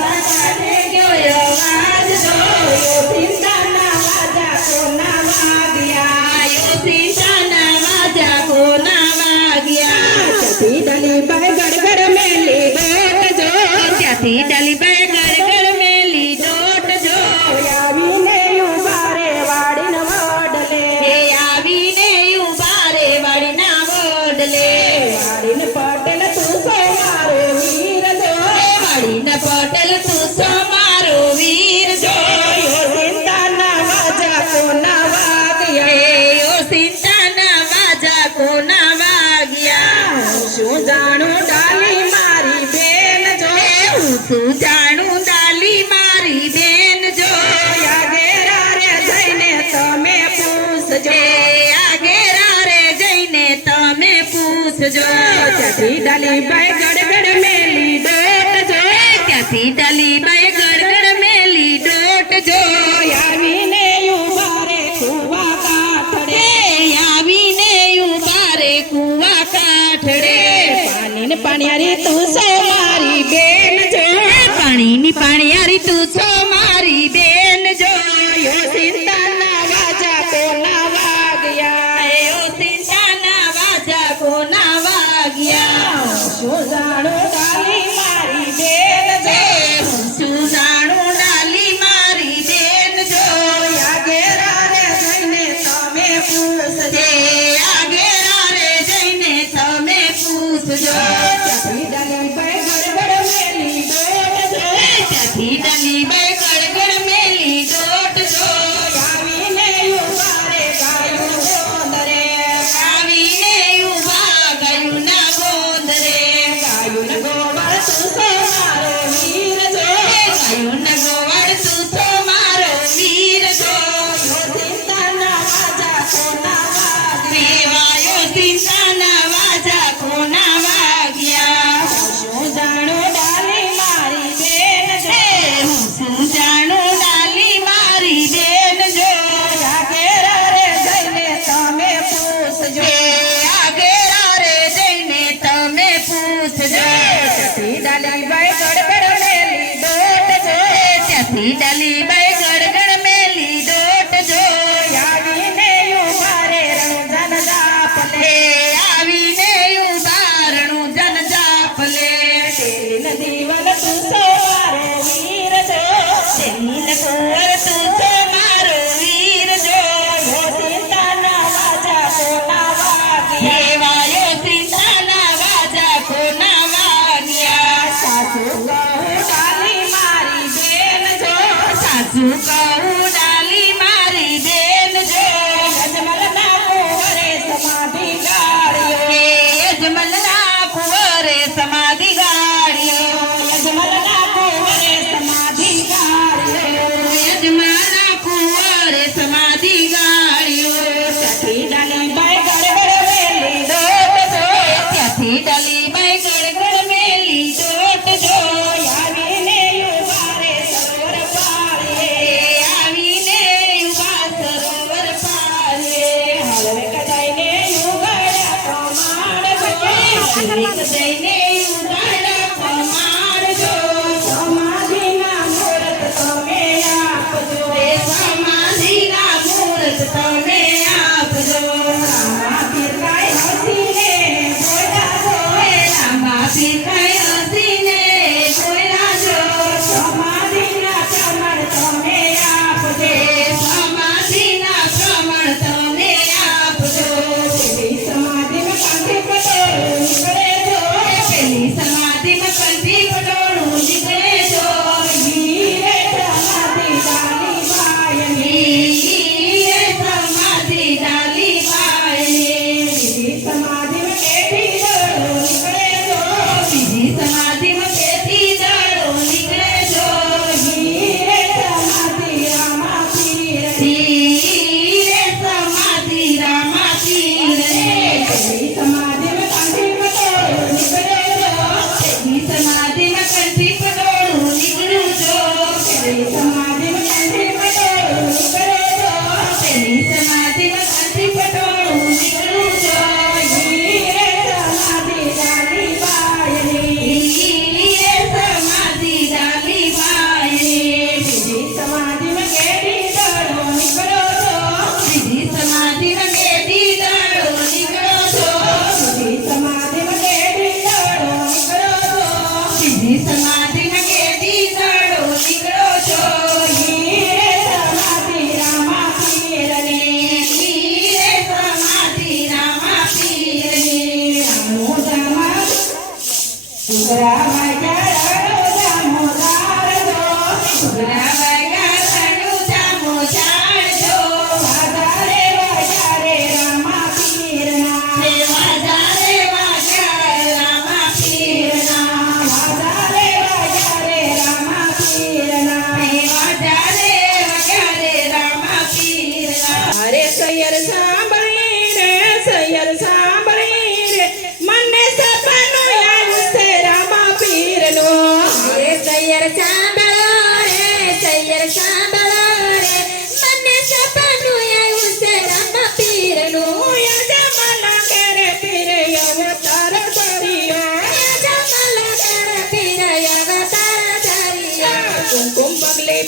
કાઢે ગયો અવાજ જોયો સીતાના વાજા કોના વાગ્યા સીતાના વાજા કોના વાગ્યા ત્યાંથી ડલીબાઈ ગડગડ મેલી દોટ જો ત્યાંથી ડલીબાઈ ગડગડ મેલી દોટ જો આવીને ઉભા રે વાડીના વડલે આવીને ઉભા રે વાડીના વડલે વાડીને પટેલ તું સો મારો વીર જો વાડીને પટેલ તું સો મારો વીર જો સીતાના વાજા કોના વાગ્યા સીતાના વાજા કોના વાગ્યા શું જાણું ડાલી મારી બેન જો શું જાણું ડાલી મારી બેન જો આગેરા રે જઈને તમે પૂછજો આગેરા રે જઈને તમે પૂછજો ત્યાંથી ડાલીબાઈ ગડગડ મેલી દોટ જો ત્યાંથી ડાલીબાઈ ગડગડ મેલી દોટ જો આવીને ઉભા રે કુવા કાઠડે આવીને ઉભા રે કુવા કાઠડે પાણીને પાણીયારી તું છો મારી બેન જો પાણીની પાણીયારી તું છો મારી બેન જો સીતાના વાજા કોના વાગ્યા સીતાના વાજા કોના વાગ્યા શું જાણું ડાલી મારી બેન જો શું જાણું ડાલી મારી બેન જો આગેરા રે જઈને તમે પૂછજો આગેરા રે જઈને તમે પૂછજો ત્યાંથી ડલીબાઈ ગડગડ મેલી દોટ જો ત્યાંથી ડલીબાઈ ગડગડ મેલી દોટ જો આવીને ઉભા રે ગાયું ગોંદરે આવીને ઉભા ગાયું ના ગોંદરે ગાયું ના ગોવાળ તું છો મારો વીર જો ગાયું ના ગોવાળ તું છો મારો વીર જો સીતાના વાજા કોના વાગ્યા સીતાના વાજા કોના વાગ્યા શું જાણું ડાલી મારી બેન જો શું જાણું ડાલી મારી બેન જો આગેરા રે જઈને તમે પૂછજો આગેરા રે જઈને તમે પૂછજો ત્યાંથી ડાલીબાઈ ગડગડ મેલી દોટ જો ત્યાંથી ડાલીબાઈ ગડગડ મેલી દોટ જો આવીને ઉભા રે રણુજન જાપલે આવીને ઉભા રણુજન જાપલે તેલીન દીવન તું છો મારો વીર જો તેલીન કુંવર તું છો મારો વીર જો સીતાના વાજા કોના વાગ્યા સીતાના વાજા કોના વાગ્યા સાસુ કહું ડાલી મારી બેન જો સાસુ કહું ડાલી મારી બેન જો યજમલના કુંવરે સમાધિ ગાળ્યો યજમલના કુંવરે સમાધિ ગાળ્યો યજમલના કુંવરે સમાધિ ગાળ્યો યજમલના કુંવરે સમાધિ ગાળ્યો ત્યાંથી ડાલીબાઈ ગડગડ મેલી દોટ જો ત્યાંથી ડાલીબાઈ ગડગડ મેલી દોટ જો આવીને ઉભા રે સરોવર પાળે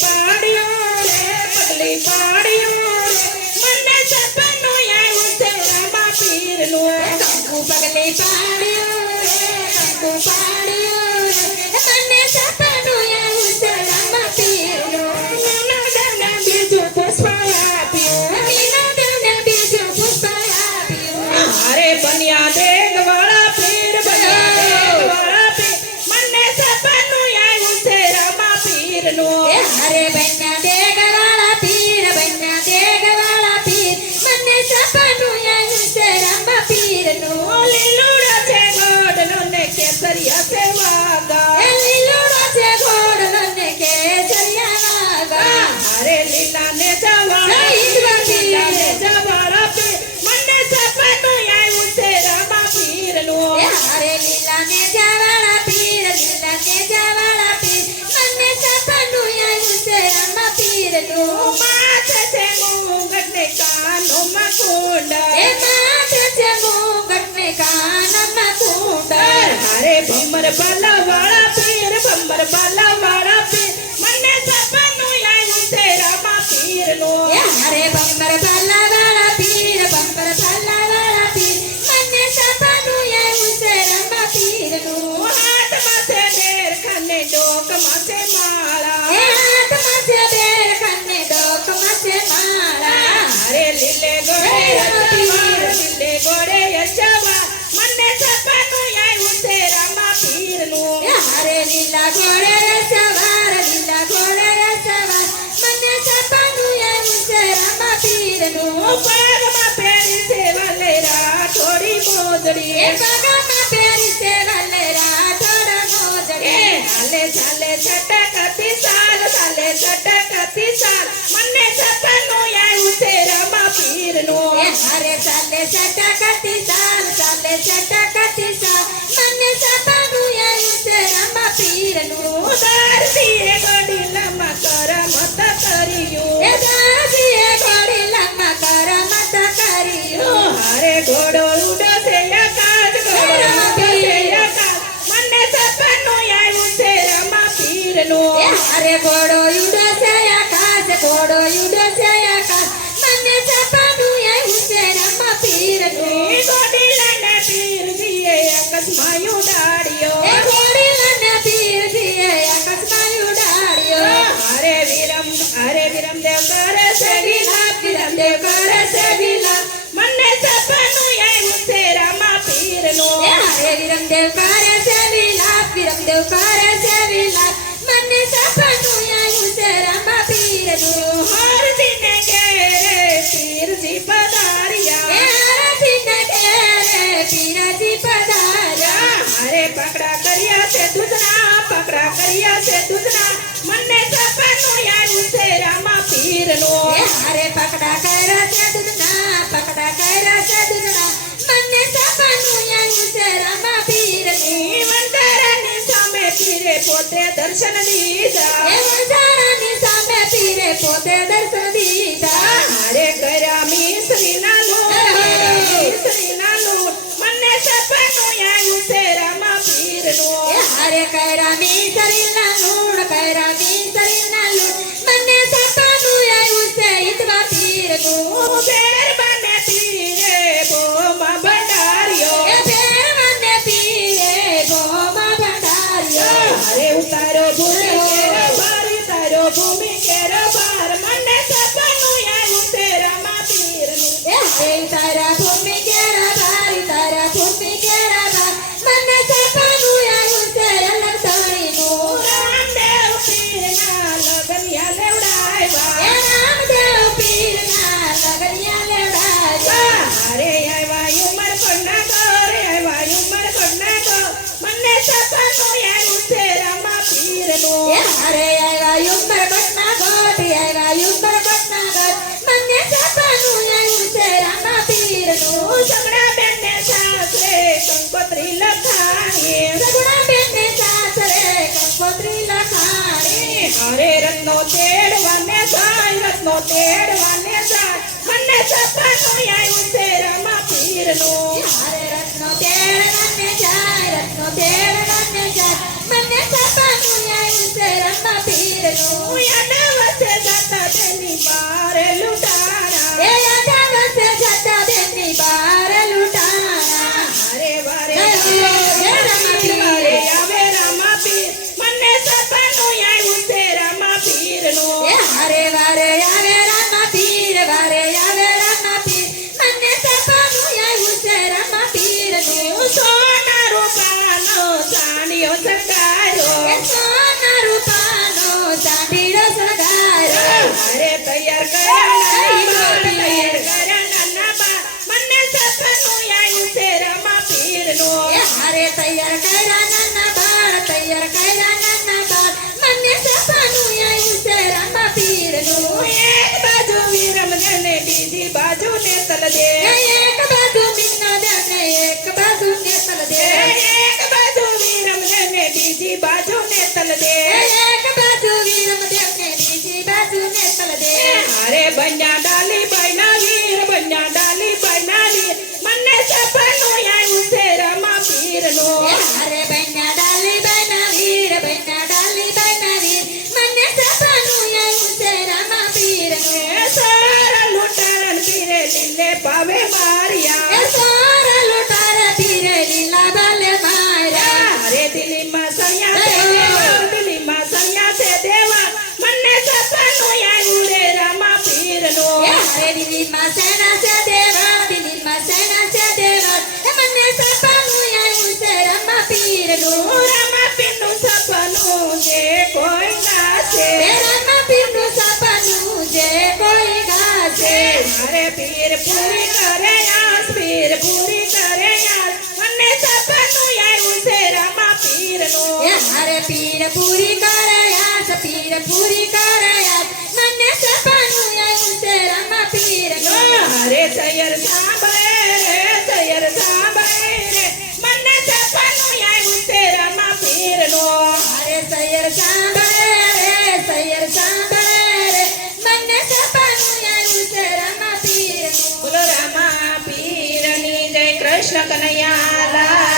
પાડ્યો રે પગલી પાડ્યો રે મને સપનું આવ્યું છે રામા પીરનું કંકુ પગલી પાડ્યો રે કંકુ પાડ્યો રે મને સપનું આવ્યું છે રામા પીરનું વિનોદને બીજું પુષ્પ આપ્યું વિનોદને બીજું પુષ્પ આપ્યું અરે બન્યા દેગવાળા પીર બન્યા દેગવાળા પીર મને સપનું આવ્યું છે રામા પીરનું અરે બન્યા દેગવાળા પીર બન્યા દેગવાળા પીર મને સપનું આવ્યું છે રામા પીરનું લીલુડો છે ગોડનો ને કેસરિયા છે વાગા લીલુડો છે ગોડનો ને કેસરિયા વાગા અરે લીલા ને જવાળા લીલા ને જવાળા પીર મને સપનું આવ્યું છે રામા પીરનું અરે લીલા ને જવાળા પીર લીલા ને જવાળા પીર મને સપનું આવ્યું છે રામા પીરનું માથે છે મુંગટ ને કાનોમાં કુંડળ એ માથે છે મુંગટ ને કાનમાં કુંડળ અરે ભમર બાલાવાળા પીર ભમર બાલાવાળા પીર મને સપનું આવ્યું છે રામા પીરનું અરે ભમર બાલાવાળા પીર ભમર બાલાવાળા પીર મને સપનું આવ્યું છે રામા પીરનું હાથમાં છે બેર ખને ડોકમાં છે માળા એ હાથમાં છે બેર ખને ડોકમાં છે માળા અરે લીલે ગોળે અચવા લીલે ગોળે અચવા મને સપનું આવ્યું છે રામા પીરનું અરે લીલા ગોળે સવાર લીલા ગોળે સવાર મને સપનું આવ્યું છે રામા પીરનું પગમાં પહેરી છે વલેરા થોડી મોજડી એ પગમાં પહેરી છે વલેરા થોડા મોજડી હાલે ચાલે છટકતી સાલ ચાલે છટકતી સાલ મને સપનું આવ્યું છે રામા પીરનું અરે ચાલે છટકતી સાલ ચાલે છટકતી સાલ મને સપનું આવ્યું છે રામા પીરનું દરજીએ ગોડીલામાં કરમત કર્યું એ દરજીએ ગોડીલામાં કરમત કર્યું અરે ઘોડો ઉડો છે આકાશ ઘોડો ઉડો છે આકાશ મને સપનું આવ્યું છે રામા પીરનું અરે ઘોડો ઉડો છે આકાશ ઘોડો ઉડો છે આકાશ મને સપનું આવ્યું છે રામા પીરનું ગોડીલાને પીરજીએ આકાશમાં ઉડાડ્યો એ ગોડીલાને પીરજીએ આકાશમાં ઉડાડ્યો અરે વિરમ દેવ કરે છે વિલાપ વિરમ દેવ કરે છે વિલાપ મને સપનું આવ્યું છે રામા પીરનું અરે વિરમ દેવ કરે છે વિલાપ વિરમ દેવ કરે છે વિલાપ મને સપનું આવ્યું છે રામા પીરનું હરજીને ઘેરે પીરજી પધાર્યા એ હરજીને ઘેરે પીરજી પધાર્યા અરે પકડા કર્યા છે દૂધના પકડા કર્યા છે દૂધના મને સપનું આવ્યું છે રામા પીરનું અરે પકડા કર્યા છે દૂધના પકડા કર્યા છે દૂધના મને સપનું આવ્યું છે રામા પીરનું વંજારાની સામે પીરે પોતે દર્શન દીધા એ વંજારાની સામે પીરે પોતે દર્શન દીધા અરે કર્યા મિશ્રીના લોટ મિશ્રીના લોટ મને સપનું આવ્યું છે રામા પીરનું અરે કર્યા મિશ્રીના લોટ કર્યા મિશ્રીના લોટ મને સપનું આવ્યું છે ઈદવા પીરનું બેર બને પીરે બોમાં ભંડાર્યો એ બેર બને પીરે બોમાં ભંડાર્યો અરે ઉતારો ભૂમિ કેરો બાર ઉતારો ભૂમિ કેરો બાર મને સપનું આવ્યું છે રામા પીરનું એ હરે ઉતારા ભૂમિ કેરા બાર ઉતારા ભૂમિ કેરા બાર મને સપનું આવ્યું છે લલકતાણીનું રામદેવ પીરના લગનિયા લેવડાવ્યા એ રામદેવ પીરના લગનિયા લેવડાવ્યા અરે આવ્યા ઉમર કોના ઘરે આવ્યા ઉમર કોના ઘર મને સપનું આવ્યું છે રામા પીરનું એ અરે આવ્યા ઉમર કોના ઘર આવ્યા ઉમર કોના ઘર મને સપનું આવ્યું છે રામા પીરનું સગડા બેનને સાસરે કંકોત્રી લખાણી સગડા બેનને સાસરે કંકોત્રી લખાણી અરે રત્નો તેડવાને જાય રત્નો તેડવાને જાય મને સપનું આવ્યું છે રામા પીરનું અરે રત્નો તેડવાને જાય રત્નો તેડવાને જાય મને સપનું આવ્યું છે રામા પીરનું યાદ તૈયાર કર્યા નાના બાળ, તૈયાર કર્યા નાના બાળ. મને સપનું આવ્યું છે રમા પીરનું. એ હારે તૈયાર કર્યા નાના બાળ, તૈયાર કર્યા નાના બાળ. મને સપનું આવ્યું છે રમા પીરનું. એક બાજુ વીરમને ને બીજી બાજુ નેતલ દે. એક બાજુ વિનોદન ને એક બાજુ નેતલ દે. એક બાજુ વીરમને ને બીજી બાજુ નેતલ દે. એક બાજુ વીરમદેવ ને બીજી બાજુ નેતલ દે. હારે બન્યા ડાલીબાઈના વીર, બન્યા ડાલીબાઈના વીર. મને સપનું આવ્યું છે રમા પીરનું. એ હારે બન્યા ડાલીબાઈના વીર, બન્યા ડાલીબાઈના વીર. મને સપનું આવ્યું છે રમા પીરનું. સારા લૂંટારણ પીરે લીલે પાવે એ માર્યા. સોરા લૂંટારા પીરે લીલા બાલે માર્યા. હારે દિલ્હીમાં સણ્યા છે દેવા, દિલ્હીમાં સણ્યા છે દેવા. મને સપનું આવ્યું રે રમા પીરનું. એ હારે દિલ્હીમાં સેના છે દેવા, દિલ્હીમાં સેના છે દેવા. એ મને સપનું આવ્યું છે રમા પીરનું. રમા પીરનું સપનું જે કોઈ ગાશે. એ રમા પીરનું સપનું જે કોઈ ગાશે. મારે પીર પૂરી કરે આસ, પીર પૂરી કરે આસ. મને સપનું આવ્યું છે રમા પીરનું. એ હારે પીર પૂરી કરે આસ, પીર પૂરી કરે આસ. મને સપનું આવ્યું છે રમા પીરનું. હારે સૈયર સાંભળે રે, સૈયર સાંભળે રે. મને સપનું આવ્યું છે રમા પીરનું. હારે સૈયર સાંભળે રે, સૈયર સાંભળે રે. મને સપનું આવ્યું છે રમા પીરનું. બોલો રમા પીરની જય, કૃષ્ણ કનૈયા લાલ.